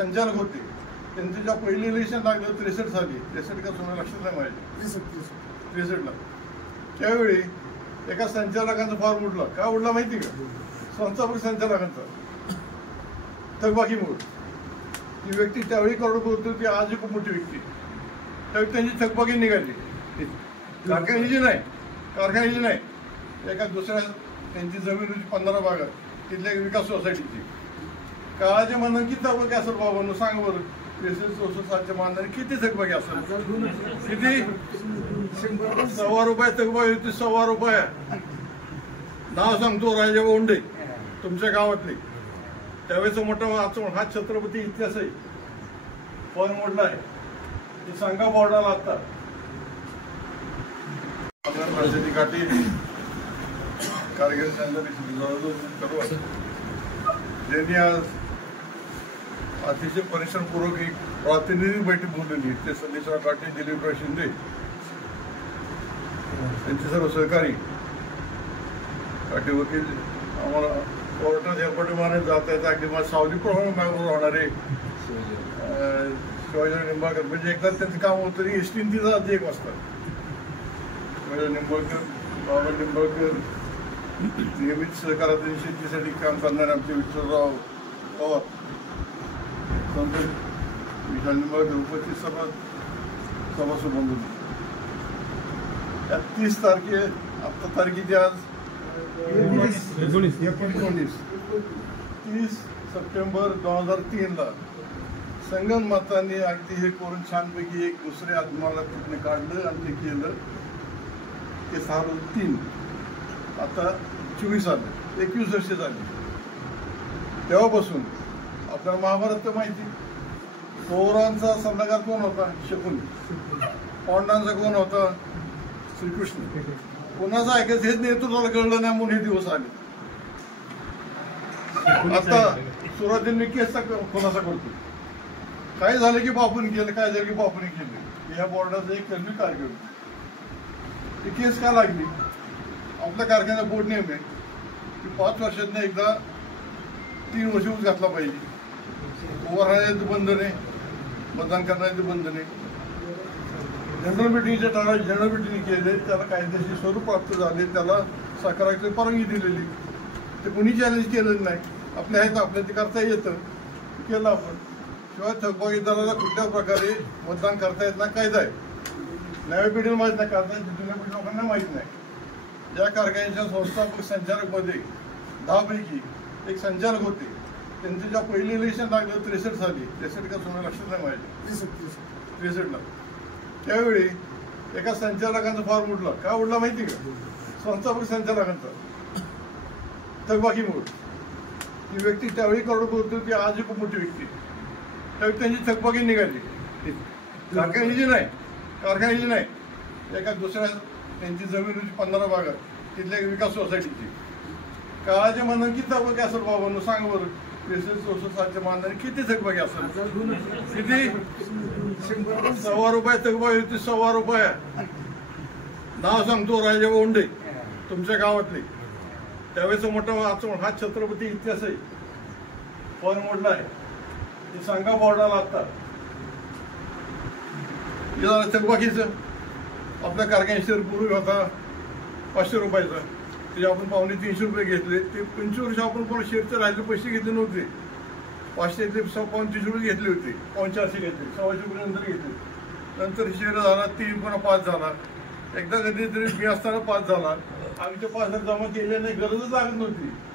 संचालक होते त्यांचे जेव्हा पहिली इलेक्शन लागलं 63 साली 63 का तुम्हाला लक्षात नाही माझ्या 63ला त्यावेळी एका संचालकांचा फॉर्म उडला का उडला माहिती का संस्थापक संचालकांचा थकबाकीमुळे ती व्यक्ती त्यावेळी करोडपती होती आज खूप मोठी व्यक्ती त्यावेळी त्यांची थकबाकी निघाली कारखान्याची नाही एका दुसऱ्या त्यांची जमीन होती 15 बागा तिथल्या विकास सोसायटीची काळाच्या मानाने किती थकबाकी असेल बाबांनो सांग बरं 63-64 मानाने किती थकबाकी असेल किती 100 रुपये थकबाकी होती 100 रुपये नाव सांगतो राजा ओंडे तुमच्या गावातले त्यावेळेस मोठा हा छत्रपती इतिहास आहे फोन मोडला आहे ते सांगा बोर्डाला आता काठी कारगिल करू त्यांनी आज अतिशय परिश्रमपूर्वक एक प्रातिनिधिक बैठक बोलवली ते सतीशराव काटे दिलीपराव शिंदे त्यांचे सर्व सहकारी काटे वकील आम्हाला कोर्टात एअरपोर्ट मारण्यात जात आहेत अगदी मला सावली प्रमाणे होणारे शिवाजीराव निंबाळकर म्हणजे एकदा त्यांचं काम होतं एस टी तिचा आधी 1 वाजता शिवाजीराव निंबाळकर बाबा निंबाळकर नियमित सहकारातील शेतीसाठी काम करणारे आमचे विठ्ठलराव पवार संत विशाल निंबाळकर उपस्थित सभासद बंधू या 30 तारखे आता तारखेची आज 30 सप्टेंबर 2003 ला संगणमताने अगदी हे करून छानपैकी एक दुसऱ्या आत्माला तिथनं काढलं आणि ते केलं ते 6-3 आता 24 आलं 21 वर्ष झाली तेव्हापासून आपल्याला महाभारत तर माहिती कौरवांचा सल्लागार कोण होता शकुनी पांडवांचा कोण होता श्रीकृष्ण कोणाचं ऐकायचं हेच नेतृत्वाला कळलं नाही म्हणून हे दिवस आले आता सुरुवातीला मी केसचा कोणाचा करतो काय झालं की बापून केलं काय झालं की बापूने केलं या बोर्डाचं एक कलमी कार्यक्रम ती केस का लागली आपल्या कारखान्याचा बोर्ड नियम आहे की 5 वर्षातनं एकदा 3 वर्ष ऊस घातला पाहिजे उभं राहण्याचं बंधन आहे मतदान करण्याचं बंधन आहे जनरल मिटिंगच्या ठराव जनरल मिटिंग केले त्याला कायदेशीर स्वरूप प्राप्त झाले त्याला साकाराची परवानगी दिलेली ते कुणी चॅलेंज केलेलं नाही आपल्या आहेत आपल्या ते करता येतं केलं आपण शिवाय थकबाकीदाराला कुठल्या प्रकारे मतदान करता येत नाही कायदा आहे नव्या पिढीला माहीत नाही करता येत जुन्या पिढी लोकांना माहीत नाही या कारखान्याच्या संस्थापक संचालकमध्ये 10 पैकी एक संचालक होते त्यांचे जेव्हा पहिली इलेक्शन लागलं 63 साली 63 का तुम्हाला लक्षात नाही माझ्या 63ला त्यावेळी एका संचालकांचा फॉर्म उडला का उडला माहिती का संस्थापक संचालकांचा थकबाकीमुळे ती व्यक्ती त्यावेळी करोडपती होती आज खूप मोठी व्यक्ती त्यावेळी त्यांची थकबाकी निघाली कारखान्याची नाही एका दुसऱ्या त्यांची जमीन होती 15 बागा तिथल्या विकास सोसायटीची काळाच्या मानाने किती थकबाकी असेल बाबांनो सांग बरं 63-64 मानाने किती थकबाकी असेल किती 100 रुपये थकबाकी होती 100 रुपये नाव सांगतो राजा ओंडे तुमच्या गावातले त्यावेळेस मोठा हा छत्रपती इतिहास आहे फोन मोडला आहे ते सांगा बोर्डाला आता थकबाकीचं आपल्या कारखान्यात पूर्वी होता 500 रुपयाचा ते आपण 250-300 रुपये घेतले ते 25 वर्ष आपण परत शेअरचे राहिले पैसे घेतले नव्हते 500 ते 350 रुपये घेतले होते 450 घेतले 100 रुपये नंतर घेतले नंतर शेअर झाला 3 पुन्हा 5 झाला एकदा कधीतरी मी असताना 5 झाला आमच्या 5,000 जमा केले नाही गरजच लागत नव्हती